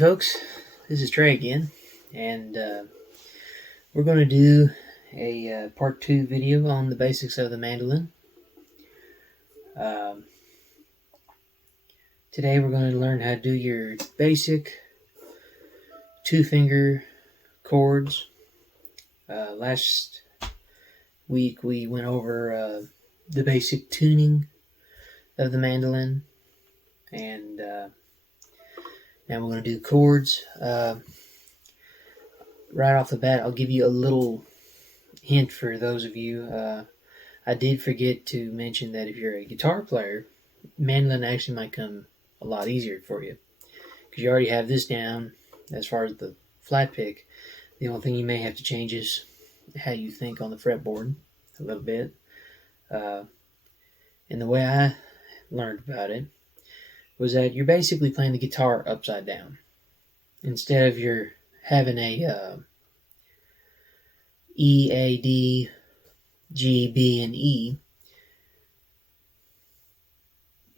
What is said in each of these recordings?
folks, this is Trey again, and we're going to do a part 2 video on the basics of the mandolin. Today we're going to learn how to do your basic 2-finger chords. Last week we went over the basic tuning of the mandolin, and now we're going to do chords. Right off the bat, I'll give you a little hint for those of you. I did forget to mention that if you're a guitar player, mandolin actually might come a lot easier for you, because you already have this down as far as the flat pick. The only thing you may have to change is how you think on the fretboard a little bit. And the way I learned about it was that you're basically playing the guitar upside down. Instead of you're having a E, A, D, G, B, and E,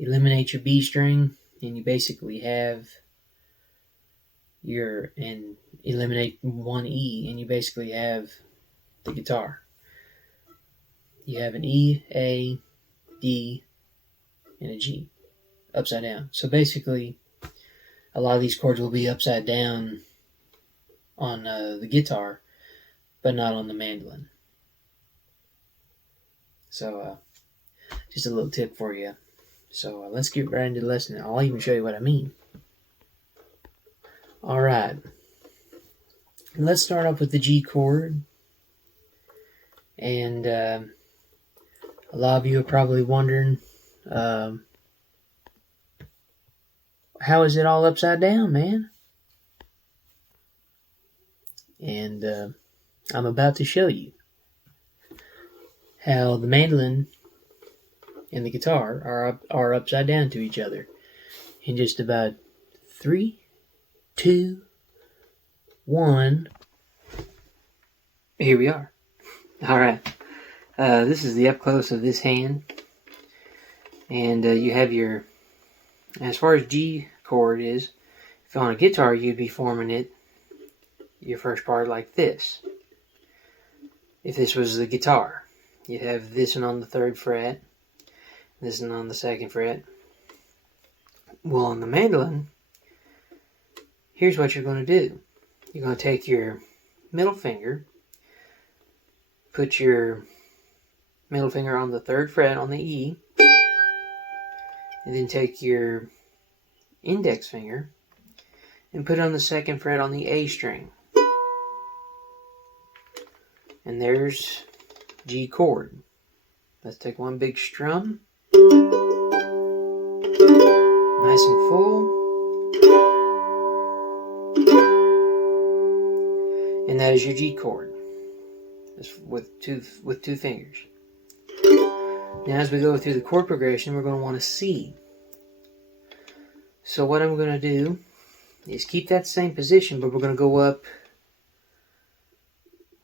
eliminate your B string, and you basically have and eliminate one E, and you basically have the guitar. You have an E, A, D, and a G upside down. So basically, a lot of these chords will be upside down on the guitar, but not on the mandolin. So just a little tip for you. So let's get right into the lesson. I'll even show you what I mean. Alright, let's start off with the G chord. And a lot of you are probably wondering, how is it all upside down, man? And I'm about to show you how the mandolin and the guitar are upside down to each other in just about 3, 2, 1. Here we are. Alright, this is the up close of this hand, and you have your, as far as G chord is, if on a guitar you'd be forming it, your first part like this. If this was the guitar, you'd have this one on the 3rd fret, this one on the 2nd fret. Well, on the mandolin, here's what you're going to do. You're going to take your middle finger, put your middle finger on the 3rd fret on the E, and then take your index finger and put it on the 2nd fret on the A string. And there's G chord. Let's take one big strum. Nice and full. And that is your G chord. With two fingers. Now as we go through the chord progression, we're going to want a C. So what I'm going to do is keep that same position, but we're going to go up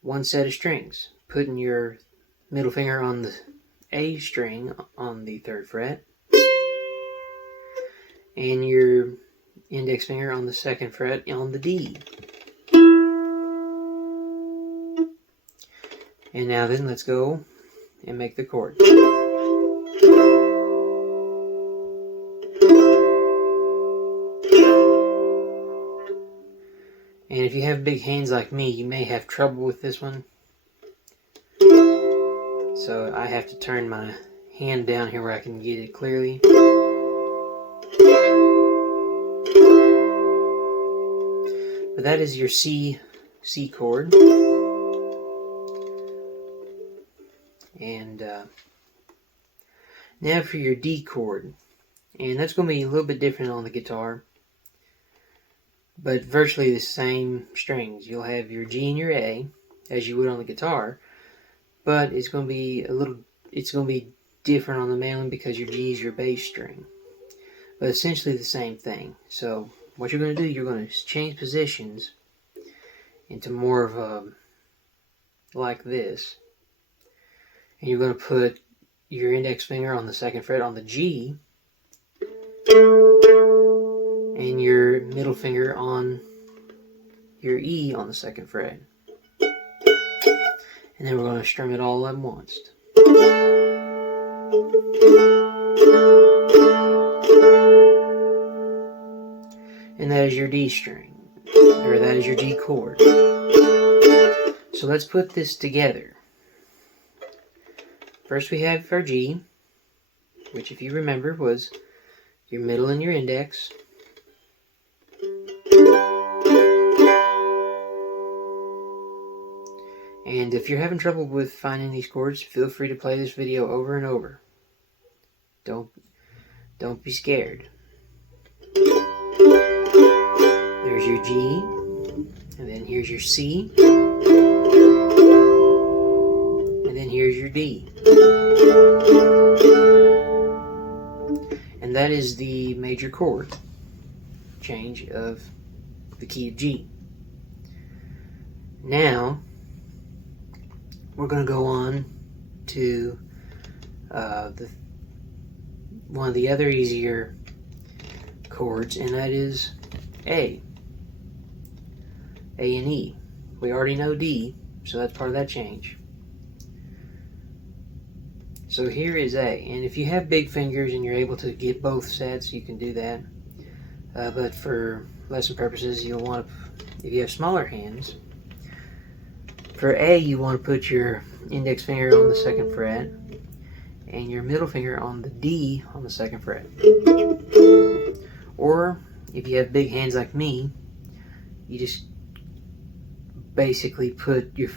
one set of strings, putting your middle finger on the A string on the 3rd fret, and your index finger on the 2nd fret on the D. And now then, let's go and make the chord. And if you have big hands like me, you may have trouble with this one. So I have to turn my hand down here where I can get it clearly. But that is your C chord. And now for your D chord. And that's going to be a little bit different on the guitar, but virtually the same strings. You'll have your G and your A, as you would on the guitar, but it's going to be different on the mandolin because your G is your bass string. But essentially the same thing. So what you're going to do, you're going to change positions into more of a, like this. And you're going to put your index finger on the 2nd fret on the G, and your middle finger on your E on the 2nd fret. And then we're going to strum it all at once. And that is your D string, or that is your G chord. So let's put this together. First we have our G, which if you remember was your middle and your index. And if you're having trouble with finding these chords, feel free to play this video over and over. Don't be scared. There's your G, and then here's your C, and then here's your D. And that is the major chord change of the key of G. Now, we're going to go on to one of the other easier chords, and that is A. A and E. We already know D, so that's part of that change. So here is A, and if you have big fingers and you're able to get both sets, you can do that. But for lesson purposes, you'll want to, if you have smaller hands, for A, you want to put your index finger on the 2nd fret and your middle finger on the D on the 2nd fret. Or if you have big hands like me, you just basically put your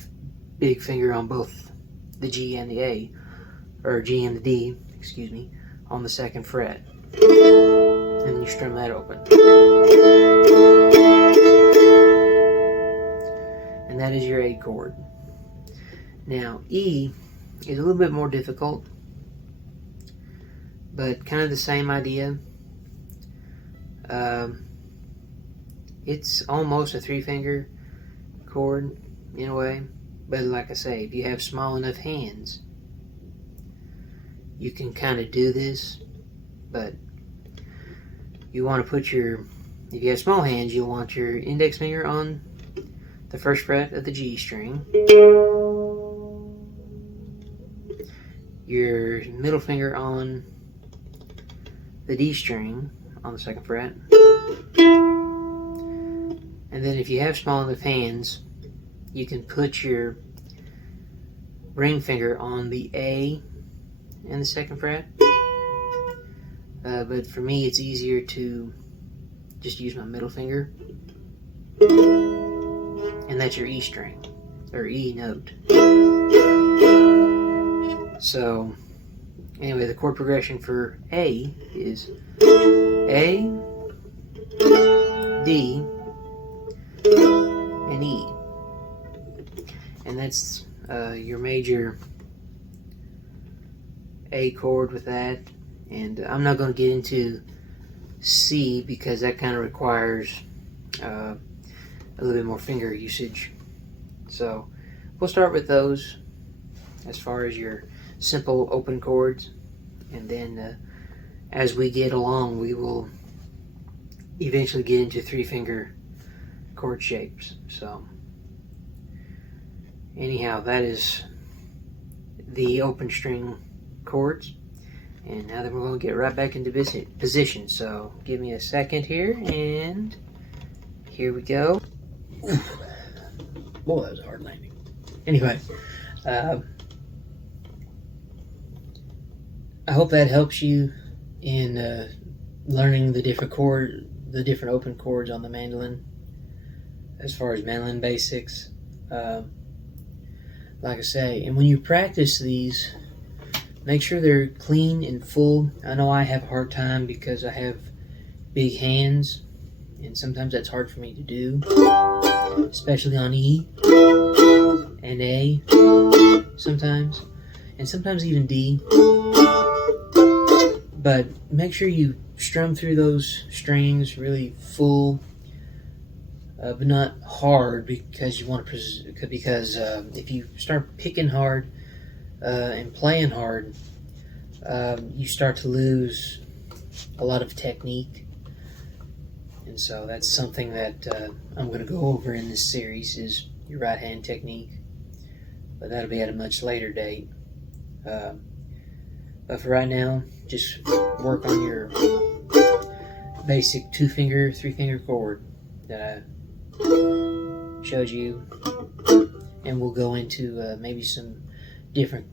big finger on both the G and the A, or G and the D, excuse me, on the 2nd fret. And you strum that open. And that is your A chord. Now, E is a little bit more difficult, but kind of the same idea. It's almost a 3-finger chord in a way, but like I say, if you have small enough hands, you can kind of do this, but you want to put your, if you have small hands, you'll want your index finger on the 1st fret of the G string, your middle finger on the D string on the 2nd fret, and then if you have small enough hands, you can put your ring finger on the A and the 2nd fret. But for me, it's easier to just use my middle finger. And that's your E string, or E note. So, anyway, the chord progression for A is A, D, and E. And that's your major A chord with that. And I'm not going to get into C because that kind of requires a little bit more finger usage. So we'll start with those as far as your simple open chords, and then as we get along, we will eventually get into 3-finger chord shapes. So anyhow, that is the open string chords. And now that we're going to get right back into position. So give me a second here, and here we go. Oof. Boy, that was a hard landing. Anyway, I hope that helps you in learning the different open chords on the mandolin, as far as mandolin basics. Like I say, and when you practice these, make sure they're clean and full. I know I have a hard time because I have big hands, and sometimes that's hard for me to do, especially on E and A sometimes, and sometimes even D. But make sure you strum through those strings really full, but not hard, because you want to. Because if you start picking hard and playing hard, you start to lose a lot of technique. And so that's something that I'm going to go over in this series, is your right hand technique. But that'll be at a much later date. But for right now, just work on your basic 2-finger, 3-finger chord that I showed you, and we'll go into maybe some different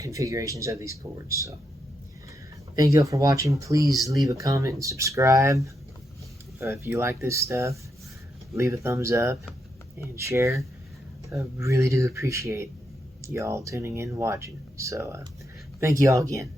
configurations of these chords. So thank you all for watching. Please leave a comment and subscribe. If you like this stuff, leave a thumbs up and share. I really do appreciate y'all tuning in and watching. So thank you all again.